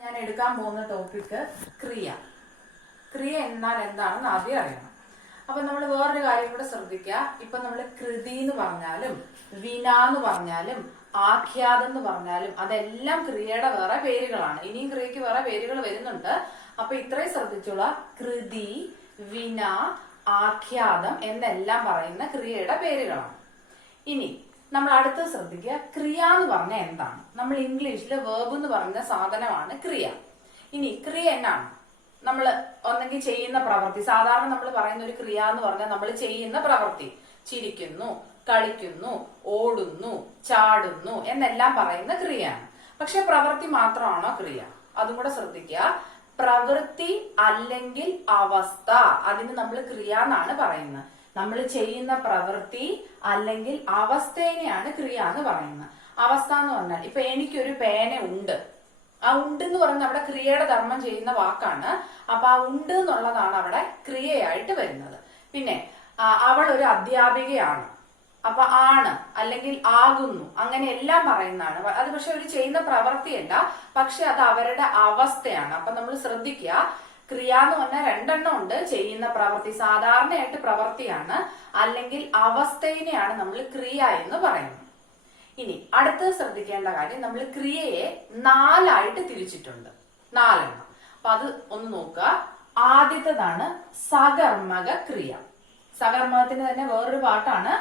ഞാൻ എടുക്കാൻ പോകുന്ന ടോപ്പിക്ക് ക്രിയ. ക്രിയ എന്നാൽ എന്താണെന്ന് ആദ്യം അറിയണം. അപ്പൊ നമ്മൾ വേറൊരു കാര്യം കൂടെ ശ്രദ്ധിക്കുക. ഇപ്പൊ നമ്മൾ കൃതി എന്ന് പറഞ്ഞാലും വിന എന്ന് പറഞ്ഞാലും ആഖ്യാതം എന്ന് പറഞ്ഞാലും അതെല്ലാം ക്രിയയുടെ വേറെ പേരുകളാണ്. ഇനിയും ക്രിയക്ക് വേറെ പേരുകൾ വരുന്നുണ്ട്. അപ്പൊ ഇത്രയും ശ്രദ്ധിച്ചുള്ള കൃതി, വിന, ആഖ്യാതം എന്നെല്ലാം പറയുന്ന ക്രിയയുടെ പേരുകളാണ്. ഇനി നമ്മൾ അടുത്ത് ശ്രദ്ധിക്കുക, ക്രിയ എന്ന് പറഞ്ഞാൽ എന്താണ്? നമ്മൾ ഇംഗ്ലീഷില് വേർബ് എന്ന് പറഞ്ഞ സാധനമാണ് ക്രിയ. ഇനി ക്രിയ എന്നാണ്? നമ്മൾ ഒന്നെങ്കിൽ ചെയ്യുന്ന പ്രവൃത്തി. സാധാരണ നമ്മൾ പറയുന്ന ഒരു ക്രിയ എന്ന് പറഞ്ഞാൽ നമ്മൾ ചെയ്യുന്ന പ്രവൃത്തി. ചിരിക്കുന്നു, കളിക്കുന്നു, ഓടുന്നു, ചാടുന്നു എന്നെല്ലാം പറയുന്ന ക്രിയയാണ്. പക്ഷെ പ്രവൃത്തി മാത്രമാണോ ക്രിയ? അതും കൂടെ ശ്രദ്ധിക്കുക. പ്രവൃത്തി അല്ലെങ്കിൽ അവസ്ഥ, അതിന് നമ്മൾ ക്രിയ എന്നാണ് പറയുന്നത്. നമ്മൾ ചെയ്യുന്ന പ്രവൃത്തി അല്ലെങ്കിൽ അവസ്ഥേനെയാണ് ക്രിയ എന്ന് പറയുന്നത്. അവസ്ഥ എന്ന് പറഞ്ഞാൽ ഇപ്പൊ എനിക്കൊരു പേന ഉണ്ട്. ആ ഉണ്ട് എന്ന് പറയുന്നത് അവിടെ ക്രിയയുടെ ധർമ്മം ചെയ്യുന്ന വാക്കാണ്. അപ്പൊ ആ ഉണ്ട് എന്നുള്ളതാണ് അവിടെ ക്രിയയായിട്ട് വരുന്നത്. പിന്നെ അവൾ ഒരു അധ്യാപികയാണ്. അപ്പൊ ആണ് അല്ലെങ്കിൽ ആകുന്നു അങ്ങനെ എല്ലാം പറയുന്നതാണ്. അത് പക്ഷെ ഒരു ചെയ്യുന്ന പ്രവൃത്തിയല്ല, പക്ഷെ അത് അവരുടെ അവസ്ഥയാണ്. അപ്പൊ നമ്മൾ ശ്രദ്ധിക്കുക, ക്രിയ എന്ന് പറഞ്ഞാൽ രണ്ടെണ്ണം ഉണ്ട്. ചെയ്യുന്ന പ്രവൃത്തി സാധാരണയായിട്ട് പ്രവൃത്തിയാണ്, അല്ലെങ്കിൽ അവസ്ഥേനെയാണ് നമ്മൾ ക്രിയ എന്ന് പറയുന്നത്. ഇനി അടുത്ത് ശ്രദ്ധിക്കേണ്ട കാര്യം, നമ്മൾ ക്രിയയെ 4 ആയിട്ട് തിരിച്ചിട്ടുണ്ട്. 4 എണ്ണം. അപ്പൊ അത് ഒന്ന് നോക്കുക. ആദ്യത്തേതാണ് സകർമ്മക ക്രിയ. സകർമ്മകത്തിന് തന്നെ വേറൊരു പാട്ടാണ്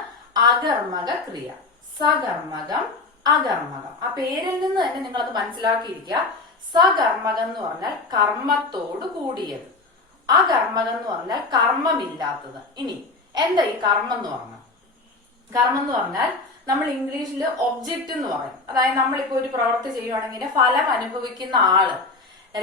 അകർമ്മക ക്രിയ. സകർമ്മകം, അകർമ്മകം. ആ പേരിൽ നിന്ന് തന്നെ നിങ്ങൾ അത് മനസ്സിലാക്കിയിരിക്കുക. സകർമ്മകം എന്ന് പറഞ്ഞാൽ കർമ്മത്തോട് കൂടിയത്. അകർമ്മകം എന്ന് പറഞ്ഞാൽ കർമ്മമില്ലാത്തത്. ഇനി എന്താ ഈ കർമ്മം എന്ന് പറഞ്ഞാൽ? കർമ്മം എന്ന് പറഞ്ഞാൽ നമ്മൾ ഇംഗ്ലീഷിൽ ഒബ്ജക്റ്റ് എന്ന് പറയും. അതായത് നമ്മളിപ്പോ ഒരു പ്രവൃത്തി ചെയ്യുവാണെങ്കിൽ ഫലം അനുഭവിക്കുന്ന ആള്.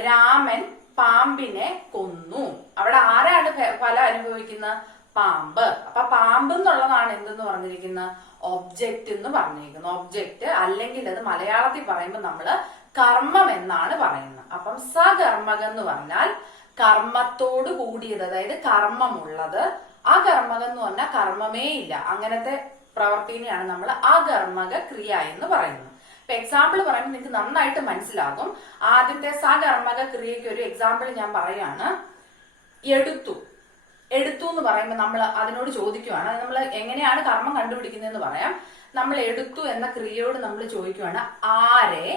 രാമൻ പാമ്പിനെ കൊന്നു. അവിടെ ആരാണ് ഫലം അനുഭവിക്കുന്നത്? പാമ്പ്. അപ്പൊ പാമ്പ് എന്നുള്ളതാണ് എന്തെന്ന് പറഞ്ഞിരിക്കുന്നത്? ഒബ്ജക്റ്റ് എന്ന് പറഞ്ഞിരിക്കുന്നത്. ഒബ്ജക്റ്റ് അല്ലെങ്കിൽ അത് മലയാളത്തിൽ പറയുമ്പോൾ നമ്മള് കർമ്മം എന്നാണ് പറയുന്നത്. അപ്പം സകർമ്മകം എന്ന് പറഞ്ഞാൽ കർമ്മത്തോട് കൂടിയത്, അതായത് കർമ്മമുള്ളത്. അകർമ്മകം എന്ന് പറഞ്ഞാൽ കർമ്മമേ ഇല്ല, അങ്ങനത്തെ പ്രവൃത്തിനെയാണ് നമ്മൾ അകർമ്മക ക്രിയ എന്ന് പറയുന്നത്. ഇപ്പൊ എക്സാമ്പിൾ പറയുമ്പോൾ നിങ്ങൾക്ക് നന്നായിട്ട് മനസ്സിലാകും. ആദ്യത്തെ സകർമ്മക ക്രിയയ്ക്ക് ഒരു എക്സാമ്പിൾ ഞാൻ പറയാണ്. എടുത്തു. എടുത്തു എന്ന് പറയുമ്പോൾ നമ്മൾ അതിനോട് ചോദിക്കുവാണ്, അത് നമ്മൾ എങ്ങനെയാണ് കർമ്മം കണ്ടുപിടിക്കുന്നതെന്ന് പറയാം. നമ്മൾ എടുത്തു എന്ന ക്രിയയോട് നമ്മൾ ചോദിക്കുവാണ് ആരെ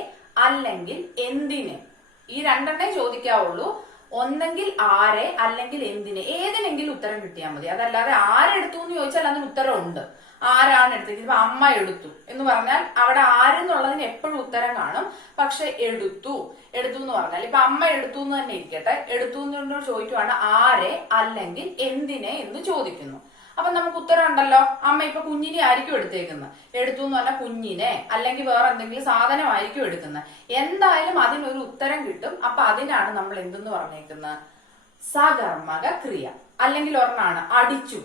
അല്ലെങ്കിൽ എന്തിനെ. ഈ രണ്ടെണ്ണേ ചോദിക്കാവുള്ളൂ. ഒന്നെങ്കിൽ ആരെ അല്ലെങ്കിൽ എന്തിനെ, ഏതിനെങ്കിലും ഉത്തരം കിട്ടിയാൽ മതി. അതല്ലാതെ ആരെടുത്തു എന്ന് ചോദിച്ചാൽ അതിന് ഉത്തരവുണ്ട്. ആരാണ് എടുത്തത്? ഇപ്പൊ അമ്മ എടുത്തു എന്ന് പറഞ്ഞാൽ അവിടെ ആരെന്നുള്ളതിന് എപ്പോഴും ഉത്തരം കാണും. പക്ഷെ എടുത്തു എന്ന് പറഞ്ഞാൽ ഇപ്പൊ അമ്മ എടുത്തു എന്ന് തന്നെ ഇരിക്കട്ടെ, എടുത്തു എന്ന് ചോദിക്കുവാണ് ആരെ അല്ലെങ്കിൽ എന്തിനെ എന്ന് ചോദിക്കുന്നു. അപ്പൊ നമുക്ക് ഉത്തരം ഉണ്ടല്ലോ. അമ്മ ഇപ്പൊ കുഞ്ഞിനെ ആയിരിക്കും എടുത്തേക്കുന്നത്. എടുത്തു എന്ന് പറഞ്ഞാൽ കുഞ്ഞിനെ അല്ലെങ്കിൽ വേറെ എന്തെങ്കിലും സാധനമായിരിക്കും എടുക്കുന്നത്. എന്തായാലും അതിനൊരു ഉത്തരം കിട്ടും. അപ്പൊ അതിനാണ് നമ്മൾ എന്തെന്ന് പറഞ്ഞേക്കുന്നത്? സകർമ്മക ക്രിയ. അല്ലെങ്കിൽ ഒരെണ്ണാണ് അടിച്ചു.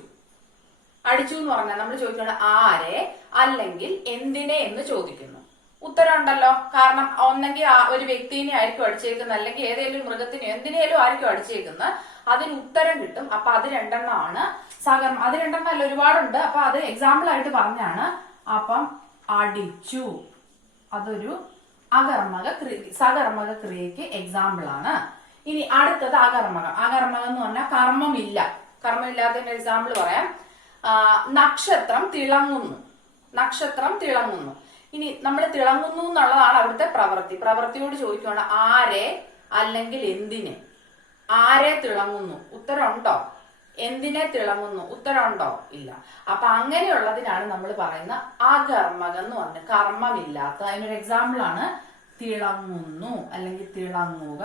അടിച്ചു എന്ന് പറഞ്ഞാൽ നമ്മൾ ചോദിക്കുന്നത് ആരെ അല്ലെങ്കിൽ എന്തിനെ എന്ന് ചോദിക്കുന്നു. ഉത്തരം ഉണ്ടല്ലോ. കാരണം ഒന്നെങ്കിൽ ഒരു വ്യക്തിനെ ആയിരിക്കും അടിച്ചേക്കുന്നത്, അല്ലെങ്കിൽ ഏതെങ്കിലും മൃഗത്തിനെയോ എന്തിനേലും ആയിരിക്കും അടിച്ചേക്കുന്നത്. അതിന് ഉത്തരം കിട്ടും. അപ്പൊ അത് രണ്ടെണ്ണമാണ് സകർമ്മ. അത് രണ്ടെണ്ണം അല്ല, ഒരുപാടുണ്ട്. അപ്പൊ അത് എക്സാമ്പിൾ ആയിട്ട് പറഞ്ഞാണ്. അപ്പം അടിച്ചു, അതൊരു അകർമ്മക ക്രിയ, സകർമ്മക ക്രിയക്ക് എക്സാമ്പിൾ ആണ്. ഇനി അടുത്തത് അകർമ്മകം. അകർമ്മകം എന്ന് പറഞ്ഞാൽ കർമ്മമില്ല. കർമ്മമില്ലാത്തതിന്റെ എക്സാമ്പിൾ പറയാം. നക്ഷത്രം തിളങ്ങുന്നു. നക്ഷത്രം തിളങ്ങുന്നു. ഇനി നമ്മൾ തിളങ്ങുന്നു എന്നുള്ളതാണ് അവിടുത്തെ പ്രവൃത്തി. പ്രവൃത്തിയോട് ചോദിക്കുകയാണ് ആരെ അല്ലെങ്കിൽ എന്തിനെ. ആരെ തിളങ്ങുന്നു? ഉത്തരം ഉണ്ടോ? എന്തിനെ തിളങ്ങുന്നു? ഉത്തരം ഉണ്ടോ? ഇല്ല. അപ്പൊ അങ്ങനെയുള്ളതിനാണ് നമ്മൾ പറയുന്ന അകർമ്മകം എന്ന് പറഞ്ഞ കർമ്മമില്ലാത്ത. അതിനൊരു എക്സാമ്പിൾ ആണ് തിളങ്ങുന്നു അല്ലെങ്കിൽ തിളങ്ങുക.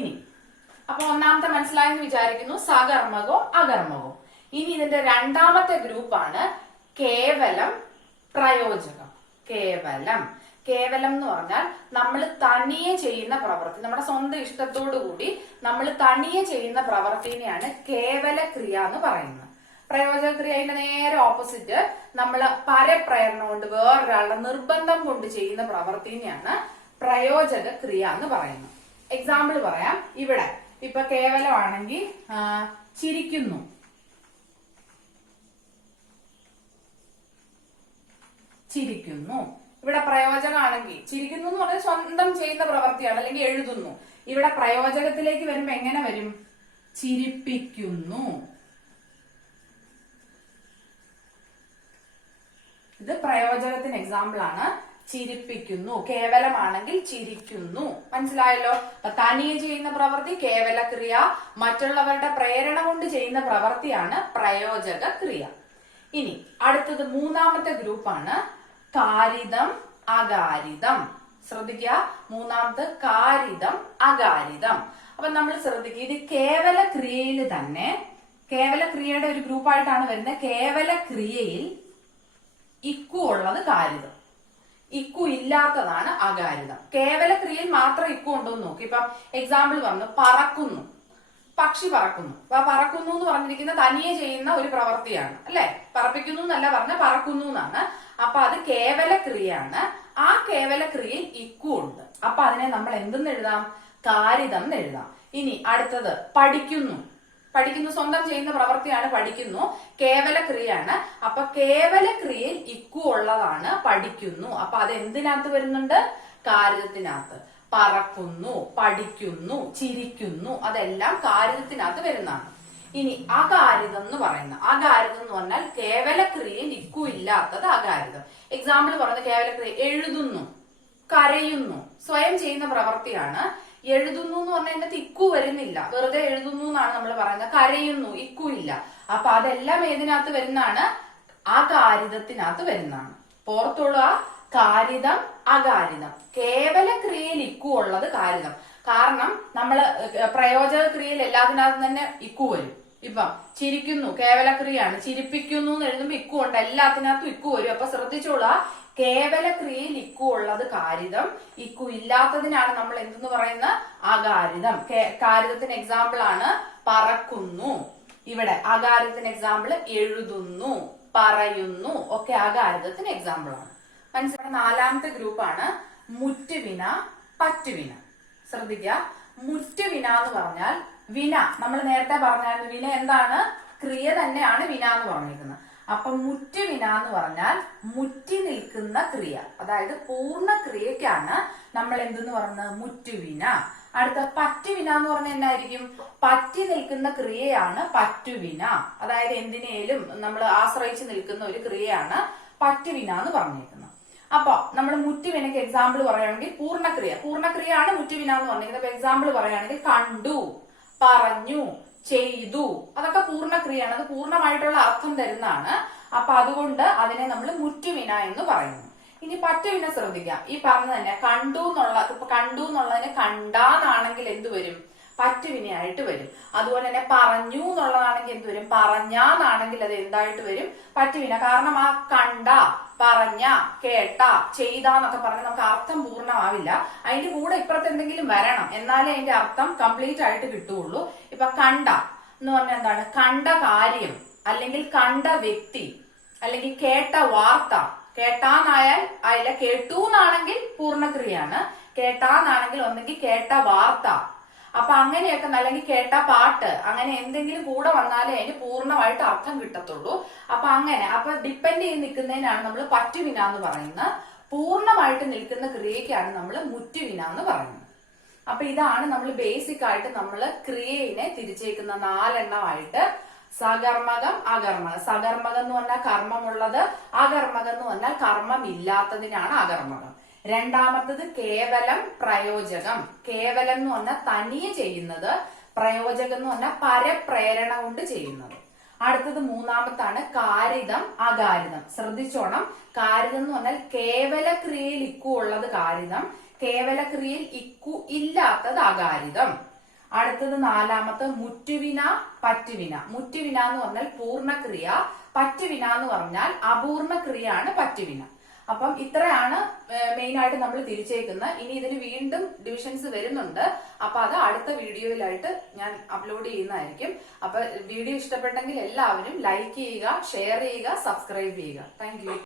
ഇനി അപ്പൊ ഒന്നാമത്തെ മനസ്സിലായെന്ന് വിചാരിക്കുന്നു, സകർമ്മകവും അകർമ്മകവും. ഇനി ഇതിന്റെ രണ്ടാമത്തെ ഗ്രൂപ്പാണ് കേവലം, പ്രയോജകം. കേവലം. കേവലം എന്ന് പറഞ്ഞാൽ നമ്മൾ തനിയെ ചെയ്യുന്ന പ്രവൃത്തി, നമ്മുടെ സ്വന്തം ഇഷ്ടത്തോടു കൂടി നമ്മൾ തനിയെ ചെയ്യുന്ന പ്രവൃത്തിനെയാണ് കേവല ക്രിയ എന്ന് പറയുന്നത്. പ്രയോജക ക്രിയ അതിന്റെ നേരെ ഓപ്പോസിറ്റ്, നമ്മൾ പരപ്രേരണ കൊണ്ട് വേറൊരാളുടെ നിർബന്ധം കൊണ്ട് ചെയ്യുന്ന പ്രവൃത്തിനെയാണ് പ്രയോജക ക്രിയ എന്ന് പറയുന്നത്. എക്സാമ്പിൾ പറയാം. ഇവിടെ ഇപ്പൊ കേവലമാണെങ്കിൽ ചിരിക്കുന്നു. ചിരിക്കുന്നു. ഇവിടെ പ്രയോജകമാണെങ്കിൽ ചിരിക്കുന്നു എന്ന് പറഞ്ഞാൽ സ്വന്തം ചെയ്യുന്ന പ്രവൃത്തിയാണ്, അല്ലെങ്കിൽ എഴുതുന്നു. ഇവിടെ പ്രയോജകത്തിലേക്ക് വരുമ്പോ എങ്ങനെ വരും? ചിരിപ്പിക്കുന്നു. ഇത് പ്രയോജകത്തിന് എക്സാമ്പിൾ ആണ്. ചിരിപ്പിക്കുന്നു. കേവലമാണെങ്കിൽ ചിരിക്കുന്നു. മനസ്സിലായല്ലോ? തനിയെ ചെയ്യുന്ന പ്രവൃത്തി കേവല ക്രിയ, മറ്റുള്ളവരുടെ പ്രേരണ കൊണ്ട് ചെയ്യുന്ന പ്രവൃത്തിയാണ് പ്രയോജക ക്രിയ. ഇനി അടുത്തത് മൂന്നാമത്തെ ഗ്രൂപ്പാണ് കാരിതം അകാരിതം. ശ്രദ്ധിക്കുക, മൂന്നാമത്തെ കാരിതം അകാരിതം. അപ്പൊ നമ്മൾ ശ്രദ്ധിക്കുക, ഇത് കേവല ക്രിയയിൽ തന്നെ, കേവല ക്രിയയുടെ ഒരു ഗ്രൂപ്പായിട്ടാണ് വരുന്നത്. കേവല ക്രിയയിൽ ഇക്കു ഉള്ളത് കാരിതം, ഇക്കു ഇല്ലാത്തതാണ് അകാരിതം. കേവല ക്രിയയിൽ മാത്രം ഇക്കു ഉണ്ടോ എന്ന് നോക്കി. ഇപ്പം എക്സാമ്പിൾ പറഞ്ഞു, പറക്കുന്നു, പക്ഷി പറക്കുന്നു. അപ്പൊ പറക്കുന്നു എന്ന് പറഞ്ഞിരിക്കുന്ന തനിയെ ചെയ്യുന്ന ഒരു പ്രവൃത്തിയാണ്, അല്ലെ? പറപ്പിക്കുന്നു എന്നല്ല പറഞ്ഞ, പറക്കുന്നു എന്നാണ്. അപ്പൊ അത് കേവല ക്രിയയാണ്. ആ കേവല ക്രിയയിൽ ഇക്കു ഉണ്ട്. അപ്പൊ അതിനെ നമ്മൾ എന്തെന്ന് എഴുതാം? കാരിതം എന്ന് എഴുതാം. ഇനി അടുത്തത് പഠിക്കുന്നു. പഠിക്കുന്നു സ്വന്തം ചെയ്യുന്ന പ്രവൃത്തിയാണ്, പഠിക്കുന്നു, കേവല ക്രിയയാണ്. അപ്പൊ കേവല ക്രിയയിൽ ഇക്കു ഉള്ളതാണ് പഠിക്കുന്നു. അപ്പൊ അത് എന്തിനകത്ത് വരുന്നുണ്ട്? കാരിതത്തിനകത്ത്. പറക്കുന്നു, പഠിക്കുന്നു, ചിരിക്കുന്നു, അതെല്ലാം കാരിതത്തിനകത്ത് വരുന്നതാണ്. ഇനി അകാരിതം എന്ന് പറയുന്ന, അകാരിതം എന്ന് പറഞ്ഞാൽ കേവല ക്രിയയിൽ ഇക്കു ഇല്ലാത്തത് അകാരിതം. എക്സാമ്പിൾ പറയുന്നത് കേവല ക്രിയ എഴുതുന്നു, കരയുന്നു, സ്വയം ചെയ്യുന്ന പ്രവൃത്തിയാണ്. എഴുതുന്നു എന്ന് പറഞ്ഞാൽ അതിനകത്ത് ഇക്കു വരുന്നില്ല, വെറുതെ എഴുതുന്നു എന്നാണ് നമ്മൾ പറയുന്നത്. കരയുന്നു, ഇക്കു ഇല്ല. അപ്പൊ അതെല്ലാം ഏതിനകത്ത് വരുന്നതാണ്? അകാരിതത്തിനകത്ത് വരുന്നതാണ്. ഓർത്തോളുക, കാരിതം അകാരിതം. കേവല ക്രിയയിൽ ഇക്കു ഉള്ളത് കാരിതം. കാരണം നമ്മള് പ്രയോജക ക്രിയയിൽ എല്ലാത്തിനകത്തും തന്നെ ഇക്കു വരും. ഇപ്പം ചിരിക്കുന്നു കേവല ക്രിയയാണ്, ചിരിപ്പിക്കുന്നു എന്ന് എഴുതുമ്പോ ഇക്കു ഉണ്ട്, എല്ലാത്തിനകത്തും ഇക്കു വരും. അപ്പൊ ശ്രദ്ധിച്ചോളുക, കേവല ക്രിയയിൽ ഇക്കു ഉള്ളത് കാരിതം, ഇക്കു ഇല്ലാത്തതിനാണ് നമ്മൾ എന്തെന്ന് പറയുന്ന അകാരിതം. കാരിതത്തിന് എക്സാമ്പിൾ ആണ് പറക്കുന്നു. ഇവിടെ അകാരിതത്തിന് എക്സാമ്പിൾ എഴുതുന്നു, പറയുന്നു, ഒക്കെ അകാരിതത്തിന് എക്സാമ്പിൾ ആണ്. മനസ്സിലായ? നാലാമത്തെ ഗ്രൂപ്പാണ് മുറ്റുവിന പറ്റുവിന. ശ്രദ്ധിക്കുക, മുറ്റുവിന എന്ന് പറഞ്ഞാൽ വിന. നമ്മൾ നേരത്തെ പറഞ്ഞായിരുന്നു വിന എന്താണ്? ക്രിയ തന്നെയാണ് വിന എന്ന് പറഞ്ഞിരിക്കുന്നത്. അപ്പൊ മുറ്റുവിന എന്ന് പറഞ്ഞാൽ മുറ്റി നിൽക്കുന്ന ക്രിയ, അതായത് പൂർണ്ണ ക്രിയക്കാണ് നമ്മൾ എന്തെന്ന് പറയുന്നത്? മുറ്റുവിന. അടുത്ത പറ്റുവിന എന്ന് പറഞ്ഞാൽ എന്നായിരിക്കും? പറ്റി നിൽക്കുന്ന ക്രിയയാണ് പറ്റുവിന. അതായത് എന്തിനേലും നമ്മൾ ആശ്രയിച്ച് നിൽക്കുന്ന ഒരു ക്രിയയാണ് പറ്റുവിന എന്ന് പറഞ്ഞിരിക്കുന്നത്. അപ്പൊ നമ്മൾ മുറ്റുവിനക്ക് എക്സാമ്പിൾ പറയുകയാണെങ്കിൽ പൂർണ്ണക്രിയ, പൂർണ്ണക്രിയയാണ് മുറ്റുവിന എന്ന് പറഞ്ഞിരിക്കുന്നത്. അപ്പൊ എക്സാമ്പിൾ പറയുകയാണെങ്കിൽ കണ്ടു, പറഞ്ഞു, ചെയ്തു, അതൊക്കെ പൂർണ്ണക്രിയയാണ്. അത് പൂർണ്ണമായിട്ടുള്ള അർത്ഥം തരുന്നതാണ്. അപ്പൊ അതുകൊണ്ട് അതിനെ നമ്മൾ മുറ്റുവിന എന്ന് പറയുന്നു. ഇനി പറ്റുവിന ശ്രദ്ധിക്കാം. ഈ പറഞ്ഞ തന്നെ കണ്ടു എന്നുള്ളതിന് കണ്ടാന്നാണെങ്കിൽ എന്ത് വരും? പറ്റുവിനയായിട്ട് വരും. അതുപോലെ തന്നെ പറഞ്ഞു എന്നുള്ളതാണെങ്കിൽ എന്ത് വരും? പറഞ്ഞാന്നാണെങ്കിൽ അത് എന്തായിട്ട് വരും? പറ്റുവിന. കാരണം ആ കണ്ട, പറഞ്ഞ, കേട്ട, ചെയ്താന്നൊക്കെ പറഞ്ഞാൽ നമുക്ക് അർത്ഥം പൂർണ്ണമാവില്ല. അതിന്റെ കൂടെ ഇപ്പുറത്ത് എന്തെങ്കിലും വരണം, എന്നാലേ അതിന്റെ അർത്ഥം കംപ്ലീറ്റ് ആയിട്ട് കിട്ടുകയുള്ളൂ. ഇപ്പൊ കണ്ട എന്ന് പറഞ്ഞാൽ എന്താണ്? കണ്ട കാര്യം, അല്ലെങ്കിൽ കണ്ട വ്യക്തി, അല്ലെങ്കിൽ കേട്ട വാർത്ത. കേട്ടാന്നായാൽ അതില കേട്ടു എന്നാണെങ്കിൽ പൂർണ്ണക്രിയയാണ്. കേട്ടാന്നാണെങ്കിൽ ഒന്നെങ്കിൽ കേട്ട വാർത്ത. അപ്പൊ അങ്ങനെയൊക്കെ, അല്ലെങ്കിൽ കേട്ട പാട്ട്, അങ്ങനെ എന്തെങ്കിലും കൂടെ വന്നാലേ അതിന് പൂർണ്ണമായിട്ട് അർത്ഥം കിട്ടത്തുള്ളൂ. അപ്പൊ അങ്ങനെ ഡിപ്പെൻഡ് ചെയ്ത് നിൽക്കുന്നതിനാണ് നമ്മൾ പറ്റുവിന എന്ന് പറയുന്നത്. പൂർണ്ണമായിട്ട് നിൽക്കുന്ന ക്രിയക്കാണ് നമ്മൾ മുറ്റുവിന എന്ന് പറയുന്നത്. അപ്പൊ ഇതാണ് നമ്മൾ ബേസിക് ആയിട്ട് നമ്മൾ ക്രിയയെ തിരിച്ചേക്കുന്ന 4 എണ്ണമായിട്ട്. സകർമ്മകം, അകർമ്മകം. സകർമ്മകം എന്ന് പറഞ്ഞാൽ കർമ്മമുള്ളത്, അകർമ്മകം എന്ന് പറഞ്ഞാൽ കർമ്മം ഇല്ലാത്തതിനാണ് അകർമ്മകം. രണ്ടാമത്തത് കേവലം പ്രയോജകം. കേവലം എന്ന് പറഞ്ഞാൽ തനിയെ ചെയ്യുന്നത്, പ്രയോജകം എന്ന് പറഞ്ഞാൽ പരപ്രേരണ കൊണ്ട് ചെയ്യുന്നത്. അടുത്തത് മൂന്നാമത്താണ് കാരിതം അകാരിതം. ശ്രദ്ധിച്ചോണം, കാരിതം എന്ന് പറഞ്ഞാൽ കേവല ക്രിയയിൽ ഇക്കു ഉള്ളത് കാരിതം, കേവല ക്രിയയിൽ ഇക്കു ഇല്ലാത്തത് അകാരിതം. അടുത്തത് നാലാമത്തെ മുറ്റുവിന പറ്റുവിന. മുറ്റുവിന എന്ന് പറഞ്ഞാൽ പൂർണ്ണക്രിയ, പറ്റുവിന എന്ന് പറഞ്ഞാൽ അപൂർണ ക്രിയയാണ് പറ്റുവിന. അപ്പം ഇത്രയാണ് മെയിൻ ആയിട്ട് നമ്മൾ തിരിച്ചേക്കുന്നത്. ഇനി ഇതിന് വീണ്ടും ഡിവിഷൻസ് വരുന്നുണ്ട്. അപ്പൊ അത് അടുത്ത വീഡിയോയിലായിട്ട് ഞാൻ അപ്ലോഡ് ചെയ്യുന്നതായിരിക്കും. അപ്പൊ വീഡിയോ ഇഷ്ടപ്പെട്ടെങ്കിൽ എല്ലാവരും ലൈക്ക് ചെയ്യുക, ഷെയർ ചെയ്യുക, സബ്സ്ക്രൈബ് ചെയ്യുക. Thank you.